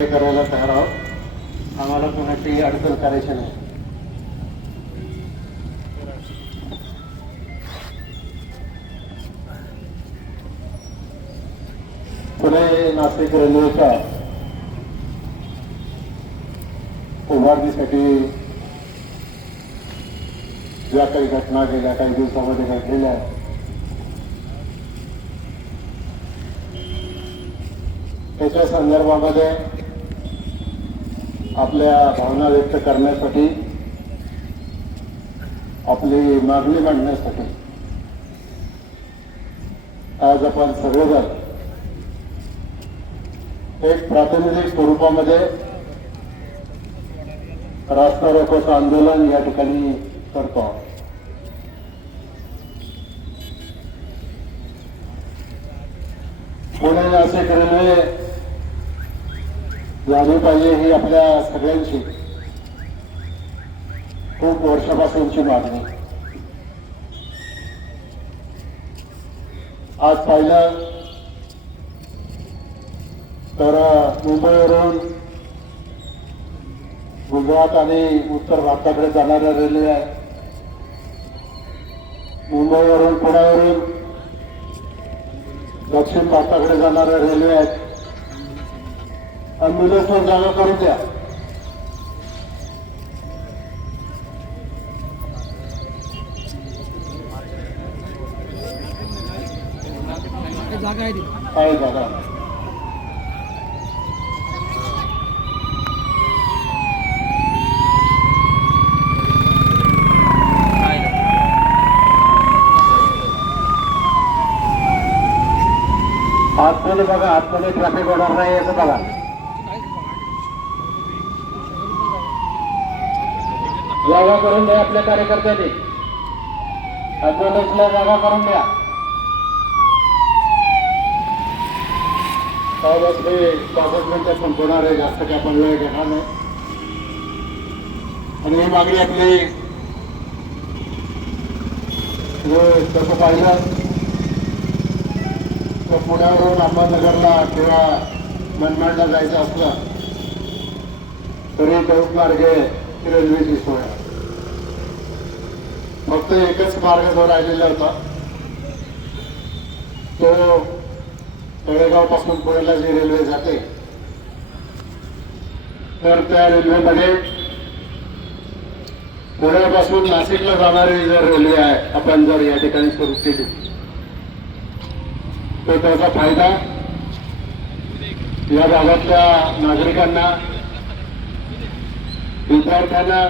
करायला तयार आहोत. आम्हाला कोणाची अडचण करायची नाही. पुणे नाशिक रेल्वेच्या उभारणीसाठी ज्या काही घटना गेल्या काही दिवसामध्ये घडलेल्या आहेत त्याच्या संदर्भामध्ये आपल्या भावना व्यक्त करण्यासाठी, आपली मागणी मांडण्यासाठी आज आपण सगळेजण एक प्रातिनिधिक स्वरूपामध्ये रास्ता रोकोचं आंदोलन या ठिकाणी करतो. पुणे नाशिक रेल्वे झाली पाहिजे ही आपल्या सगळ्यांची खूप वर्षापासूनची मागणी. आज पाहिलं तर मुंबईवरून गुजरात आणि उत्तर भारताकडे जाणाऱ्या रेल्वे आहे. मुंबईवरून पुण्यावरून दक्षिण भारताकडे जाणाऱ्या रेल्वे आहेत. ॲम्ब्युलन्सवर जागा करून द्या. आहे जागा. आतमध्ये बघा, आतमध्ये ट्रॅफिक होणार नाही असं बघा. जागा करून द्या आपल्या कार्यकर्त्यांनी. ॲम्ब्युलन्सला जागा करून द्या. बसले 5 मिनिटात संपवणार आहे, जास्त काय आपण वेळ घेणार नाही. आणि ही मागणी आपली तसं पाहिलं तर पुण्यावरून अहमदनगरला किंवा मनमाडला जायचं असलं तरी चौक मार्गे रेल्वेची सोय. फक्त एकच मार्ग जो राहिलेला होता तो तळेगाव पासून पुण्याला जी रेल्वे जाते तर त्या रेल्वेमध्ये पुण्यापासून नाशिकला जाणारी जर रेल्वे आहे आपण जर या ठिकाणी सुरू केली तर त्याचा फायदा या भागातल्या नागरिकांना, विद्यार्थ्यांना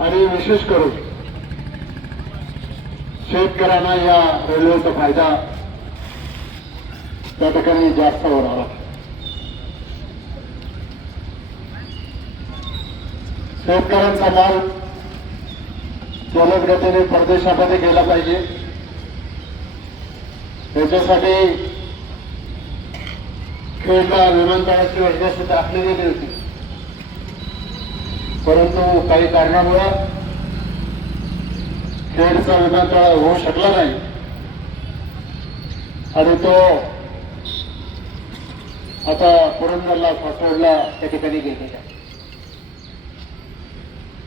आणि विशेष करून शेतकऱ्यांना या रेल्वेचा फायदा त्या ठिकाणी जास्त होणार. शेतकऱ्यांचा माल जलद गतीने परदेशामध्ये गेला पाहिजे याच्यासाठी खेडला विमानतळाची योजना सुद्धा आखली गेली होती. परंतु काही कारणामुळे खेडचा विमानतळ होऊ शकला नाही आणि तो आता पुरंदरला, सासवडला त्या ठिकाणी गेलेला आहे.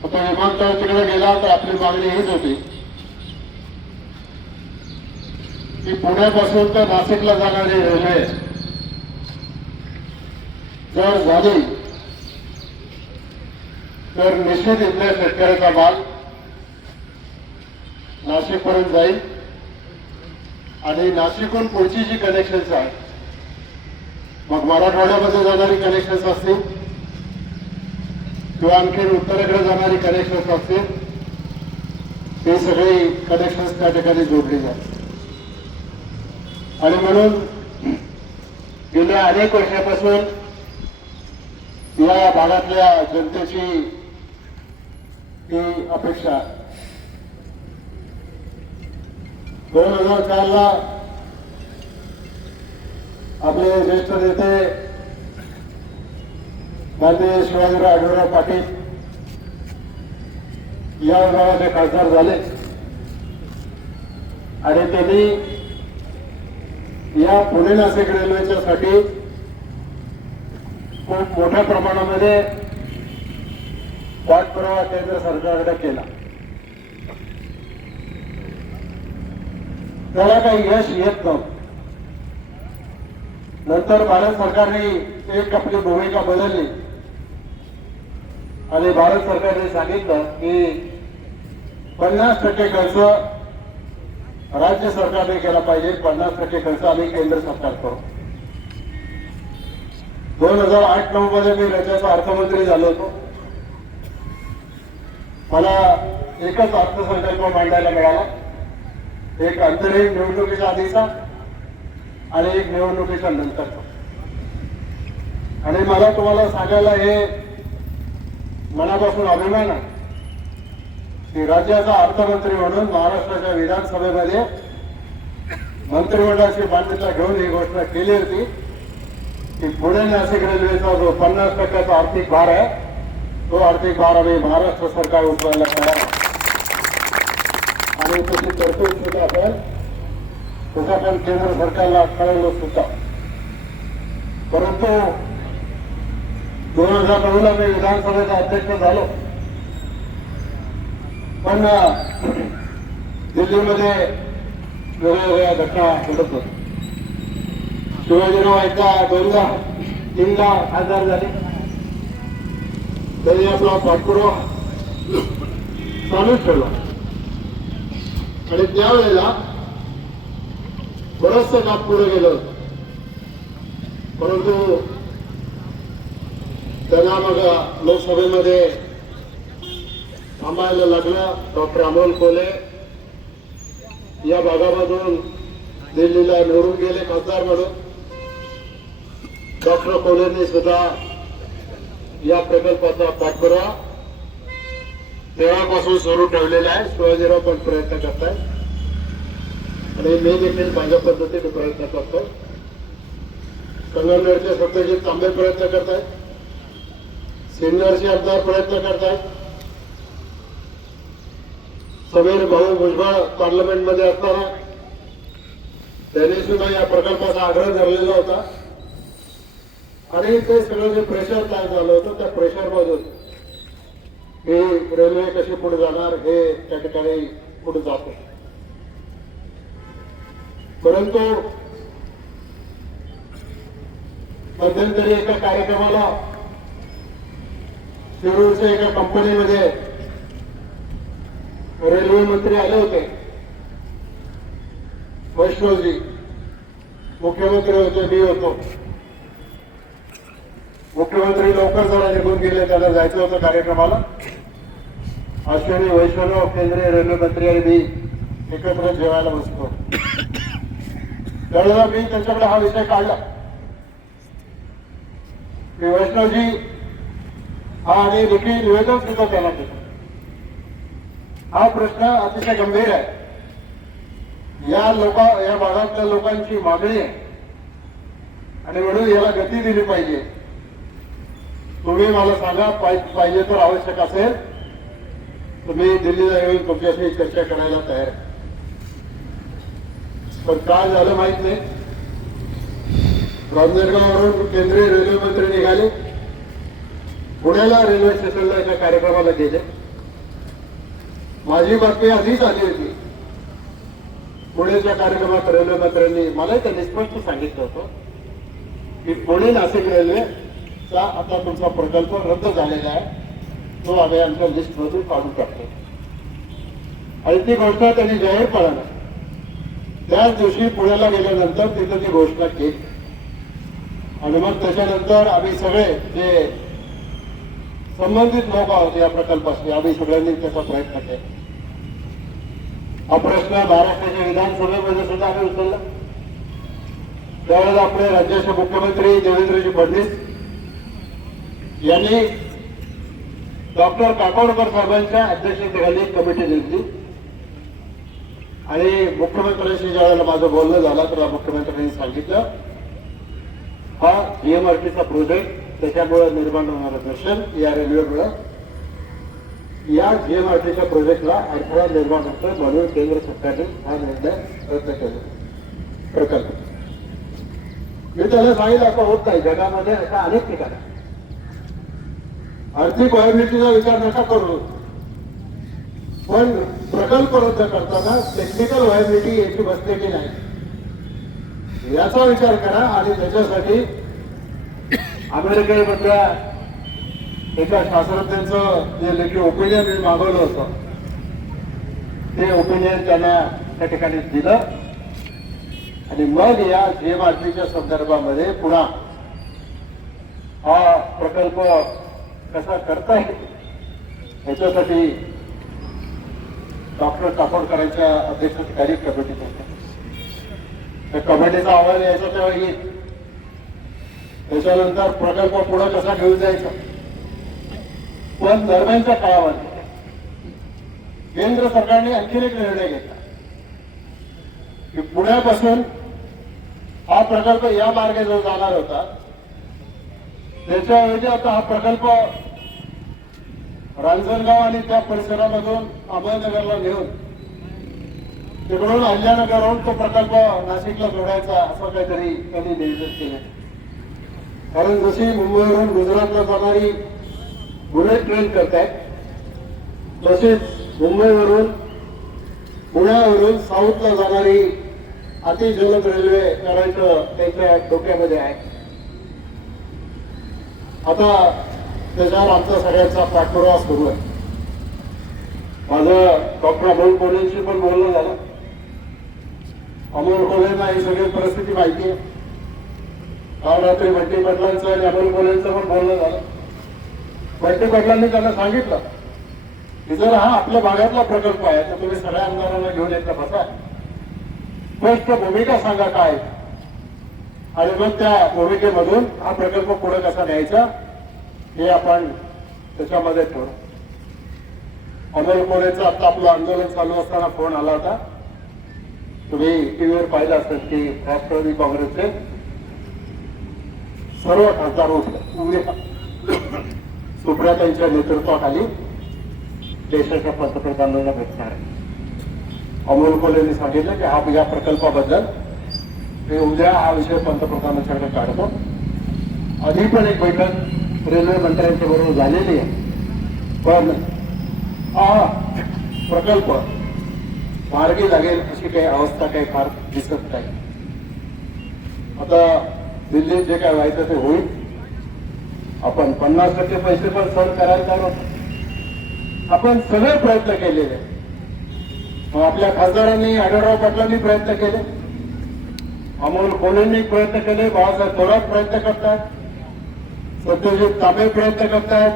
आता विमानतळ तिकडे गेला तर आपली मागणी हीच होती की पुण्यापासून तर नाशिकला जाणारी रेल्वे जर झाली तर निश्चित इथल्या शेतकऱ्याचा माल नाशिकपर्यंत जाईल आणि नाशिकहून पुढची जी कनेक्शन्स आहेत, मग मराठवाड्यामध्ये जाणारी कनेक्शन्स असतील किंवा आणखी उत्तरेकडे जाणारी कनेक्शन्स असतील, ते सगळी कनेक्शन्स त्या ठिकाणी जोडली जातात. आणि म्हणून गेल्या अनेक वर्षापासून या भागातल्या जनतेची ही अपेक्षा. 2004 ला आपले ज्येष्ठ नेते माननीय शिवाजीराव आढळराव पाटील या विभागाचे खासदार झाले आणि त्यांनी या पुणे नाशिक रेल्वेच्यासाठी खूप मोठ्या प्रमाणामध्ये पाठपुरावा केंद्र सरकारकडे केला. त्याला काही यश येत नव्हतं. नंतर भारत सरकारने एक आपली भूमिका बदलली आणि भारत सरकारने सांगितलं की 50% खर्च राज्य सरकारने केला पाहिजे, 50% खर्च आम्ही केंद्र सरकार करू. 2008-9 मध्ये मी राज्याचा अर्थमंत्री झालो होतो. मला एकच अर्थसंकल्प मांडायला मिळाला, एक अंतरिम निवडणुकीच्या आधीचा आणि एक निवडणुकीच्या नंतरचा. आणि मला तुम्हाला सांगायला हे मनापासून अभिमान आहे की राज्याचा अर्थमंत्री म्हणून महाराष्ट्राच्या विधानसभेमध्ये मंत्रिमंडळाची मान्यता घेऊन ही घोषणा केली होती की पुणे नाशिक रेल्वेचा जो 50% आर्थिक भार आहे तो आर्थिक भार आम्ही महाराष्ट्र सरकार उचलायला तयार आहे. आणि त्याची तरतूद सुद्धा आपण केंद्र सरकारला कळवलं सुद्धा. परंतु 2009ला मी विधानसभेचा अध्यक्ष झालो, पण दिल्लीमध्ये वेगवेगळ्या घटना घडत होत्या. शिवाजीराव एकदा 2दा 3दा खासदार झाले, त्यांनी आपला पाठपुरावा चालूच ठेवला आणि त्यावेळेला बरंचसं काम पुढे गेलं. परंतु त्यांना मग लोकसभेमध्ये थांबायला लागलं. डॉक्टर अमोल कोल्हे या भागामधून दिल्लीला निवडून गेले खासदार म्हणून. डॉक्टर कोल्हेंनी सुद्धा या प्रकल्पाचा पाठपुरावा तेव्हापासून सुरू ठेवलेला आहे. शिवाजीराव पण प्रयत्न करतायत आणि मी देखील माझ्या पद्धतीने प्रयत्न करतो. संगमनेरचे सत्यजित तांबे प्रयत्न करतायत, सिन्नरचे आमदार प्रयत्न करतायत, समीर भाऊ भुजबळ पार्लमेंटमध्ये असताना त्यांनी सुद्धा या प्रकल्पाचा आग्रह धरलेला होता. आणि ते सगळं जे प्रेशर तयार झालं होतं त्या प्रेशर मधून ही रेल्वे कशी पुढे जाणार हे त्या ठिकाणी पुढे जातो. परंतु मध्यंतरी एका कार्यक्रमाला शिरूरच्या एका कंपनीमध्ये रेल्वे मंत्री आले होते, वैष्णवजी. मुख्यमंत्री होते, मी होतो. मुख्यमंत्री लवकर जरा निघून गेले, त्यांना जायचं होतं कार्यक्रमाला. अश्विनी वैष्णव केंद्रीय रेल्वे मंत्री आणि मी एकत्र जेवायला बसतो. त्यावेळेला मी त्यांच्याकडे हा विषय काढला की वैष्णवजी हा आणि लेखी निवेदन सुद्धा त्याला केलं. हा प्रश्न अतिशय गंभीर आहे. या भागातल्या लोकांची मागणी आहे आणि म्हणून याला गती दिली पाहिजे. तुम्ही मला सांगा, पाहिजे तर आवश्यक असेल तुम्ही दिल्लीला येऊन तुमच्याशी चर्चा करायला तयार आहे. पण काय झालं माहित नाही. रांजणगाववरून केंद्रीय रेल्वे मंत्री निघाले, पुण्याला रेल्वे स्टेशनला एका कार्यक्रमाला गेले. माझी बातमी आधीच आली होती. पुण्याच्या कार्यक्रमात रेल्वे मंत्र्यांनी मला त्यांनी स्पष्ट सांगितलं होतं की पुणे नाशिक रेल्वेचा आता तुमचा प्रकल्प रद्द झालेला आहे, तो आम्ही आमच्या लिस्टमधून काढून टाकतो. आणि ती घोषणा त्यांनी जाहीर पाळली. त्याच दिवशी पुण्याला गेल्यानंतर तिथं ती घोषणा केली आणि मग त्याच्यानंतर आम्ही सगळे जे संबंधित लोक आहोत या प्रकल्पाशी आम्ही सगळ्यांनी त्याचा प्रयत्न केला. हा प्रश्न महाराष्ट्राच्या विधानसभेमध्ये सुद्धा आम्ही उचलला. त्यावेळेला आपले राज्याचे मुख्यमंत्री देवेंद्रजी फडणवीस यांनी डॉक्टर काकोडकर साहेबांच्या अध्यक्षतेखाली एक कमिटी नेमली आणि मुख्यमंत्र्यांशी ज्यावेळेला माझं बोलणं झालं तर मुख्यमंत्र्यांनी सांगितलं हा जीएमआरटीचा प्रोजेक्ट त्याच्यामुळे निर्माण होणारं दर्शन या रेल्वेमुळे या जीएमआरटीच्या प्रोजेक्टला अडथळा निर्माण होतो, म्हणून केंद्र सरकारने हा निर्णय रद्द केला प्रकल्प. मी त्याला सांगितलं असं होत नाही, जगामध्ये अशा अनेक ठिकाणी आर्थिक व्हायबिलिटीचा विचार नका करू, पण प्रकल्प रद्द करताना टेक्निकल व्हायबिलिटी याची बसते की नाही याचा विचार करा. आणि त्याच्यासाठी अमेरिकेमधल्या एका शास्त्रज्ञांचं जे लेखी ओपिनियन मी मागवलं होतं ते ओपिनियन त्यांना त्या ठिकाणी दिलं. आणि मग या जीएमआरपीच्या संदर्भामध्ये पुन्हा हा प्रकल्प कसा करता येईल याच्यासाठी डॉक्टर काकोडकरांच्या अध्यक्षतेखाली कमिटी होती. त्या कमिटीचा अहवाल यायचा तेव्हा येईल. त्याच्यानंतर प्रकल्प पुढे कसा घेऊन जायचा. पण दरम्यानच्या काळामध्ये केंद्र सरकारने आणखी एक निर्णय घेतला की पुण्यापासून हा प्रकल्प या मार्गे जो जाणार होता त्याच्याऐवजी आता हा प्रकल्प रांजणगाव आणि त्या परिसरामधून अहमदनगरला नेऊन तिकडून अहिल्यानगरहून तो प्रकल्प नाशिकला जोडायचा असं काहीतरी त्यांनी नियोजन केले. कारण जशी मुंबईवरून गुजरातला जाणारी बुलेट ट्रेन करतायत तसेच मुंबईवरून पुण्यावरून साऊथला जाणारी अतिजलद रेल्वे करायचं त्यांच्या डोक्यामध्ये आहे. आता त्याच्यावर आमचा सगळ्यांचा पाठपुरावा सुरू आहे. माझं डॉक्टर अमोल कोल्हेंशी पण बोलणं झालं. अमोल कोल्हेंना ही सगळी परिस्थिती माहिती आहे. काल रात्री बंटी पाटलांचं आणि अमोल कोल्हेंचं पण बोलणं झालं. बंटी पाटलांनी त्यांना सांगितलं की जर हा आपल्या भागातला प्रकल्प आहे तर तुम्ही सगळ्या आमदारांना घेऊन येता बसा, स्पष्ट भूमिका सांगा काय, आणि मग त्या भूमिकेमधून हा प्रकल्प पुढे कसा न्यायचा हे आपण त्याच्यामध्ये ठेवू. अमोल कोल्हेंचं आता आपलं आंदोलन चालू असताना फोन आला होता. तुम्ही टीव्हीवर पाहिलं असेल की राष्ट्रवादी काँग्रेसचे सर्व खासदार उभे सुप्रियाताईंच्या नेतृत्वाखाली देशाच्या पंतप्रधानांना भेटणार आहे. अमोल कोल्हेंनी सांगितलं की हा या प्रकल्पाबद्दल मी उद्या हा विषय पंतप्रधानांच्याकडे काढतो. आधी पण एक बैठक रेल्वे मंत्र्यांच्या बरोबर झालेली आहे, पण हा प्रकल्प मार्गी लागेल अशी काही अवस्था काही फार दिसत नाही. आता दिल्लीत जे काय व्हायचं ते होईल. आपण 50% पैसे पण सहन करायला तयार होतो. आपण सगळे प्रयत्न केलेले. मग आपल्या खासदारांनी आढळराव पाटलांनी प्रयत्न केले, अमोल कोल्हेंनी प्रयत्न केले, बाळासाहेब थोरात प्रयत्न करतात, सत्यजित तांबे प्रयत्न करतात,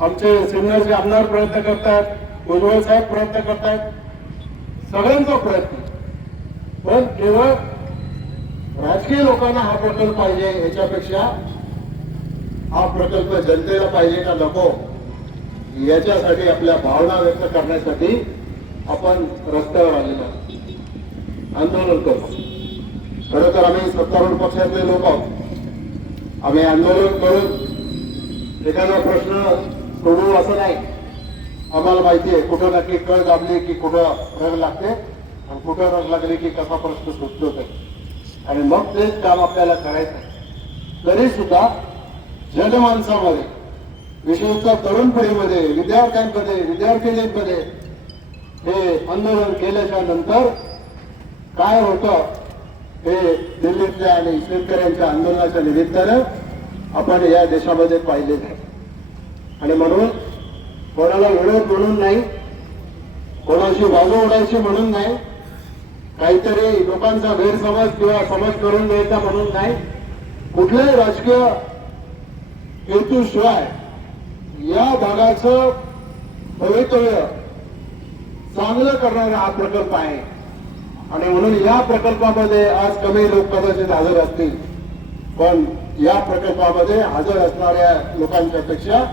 आमचे सिनियरचे आमदार प्रयत्न करतात, भुजबळ साहेब प्रयत्न करतात. सगळ्यांचा प्रयत्न, पण केवळ राजकीय लोकांना हा प्रकल्प पाहिजे याच्यापेक्षा हा प्रकल्प जनतेला पाहिजे का नको याच्यासाठी आपल्या भावना व्यक्त करण्यासाठी आपण रस्त्यावर आलेलो आंदोलन करतो. खरं तर आम्ही सत्तारूढ पक्षातले लोक आहोत. आम्ही आंदोलन करून एखादा प्रश्न सोडवू असं नाही. आम्हाला माहिती आहे कुठं नक्की कळ दाबली की कुठं रग लागते आणि कुठं रग लागली की कसा प्रश्न सुटतो ते, आणि मग तेच काम आपल्याला करायचं आहे. तरी सुद्धा जनमानसामध्ये, विशेषतः तरुण पिढीमध्ये, विद्यार्थ्यांमध्ये, विद्यार्थिनींमध्ये हे आंदोलन केल्याच्या नंतर काय होतं हे दिल्लीतल्या आणि शेतकऱ्यांच्या आंदोलनाच्या निमित्तानं आपण या देशामध्ये पाहिलेलं आहे. आणि म्हणून कोणाला विरोध म्हणून नाही, कोणाशी बाजू ओढायची म्हणून नाही, काहीतरी लोकांचा गैरसमज किंवा समज करून द्यायचा म्हणून नाही, कुठल्याही राजकीय हेतूशिवाय या भागाचं भवितव्य चांगलं करणारा हा प्रकल्प आहे. आणि म्हणून या प्रकल्पामध्ये आज कमी लोक कदाचित हजर असतील, पण या प्रकल्पामध्ये हजर असणाऱ्या लोकांच्या पेक्षा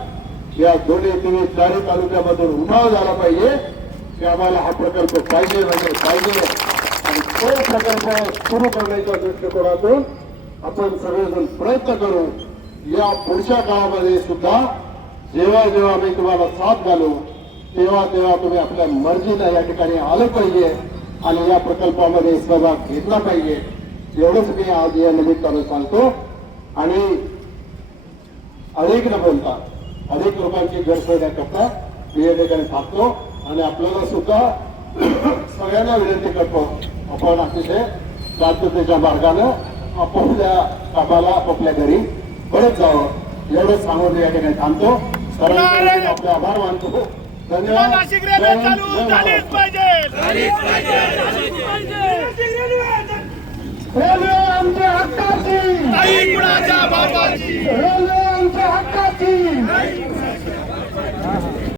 या दोन्ही तिन्ही चारही तालुक्यामधून उठाव झाला पाहिजे की आम्हाला हा प्रकल्प पाहिजे म्हणजे पाहिजे. आणि तो प्रकल्प सुरू करण्याच्या दृष्टिकोनातून आपण सगळेजण प्रयत्न करू. या पुढच्या काळामध्ये सुद्धा जेव्हा जेव्हा आम्ही तुम्हाला साथ घालू तेव्हा तेव्हा तुम्ही आपल्या मर्जीला या ठिकाणी आलं पाहिजे आणि या प्रकल्पामध्ये सहभाग घेतला पाहिजे. एवढंच मी आज या निमित्तानं सांगतो. आणि अधिक न बोलता अनेक लोकांची गैरसोय न करता मी या ठिकाणी थांबतो आणि आपल्याला सुद्धा सगळ्यांना विनंती करतो आपण अतिशय शांततेच्या मार्गानं आपापल्या कामाला आपापल्या घरी परत जावं एवढंच सांगून मी या ठिकाणी थांबतो. सर्वांचे आपले आभार मानतो. धन्यवाद. नाशिक रेल्वे चालू झालीच पाहिजे. रेल्वे आमच्या हक्काची, काही कुणाच्या बापाची. रेल्वे आमच्या हक्काची.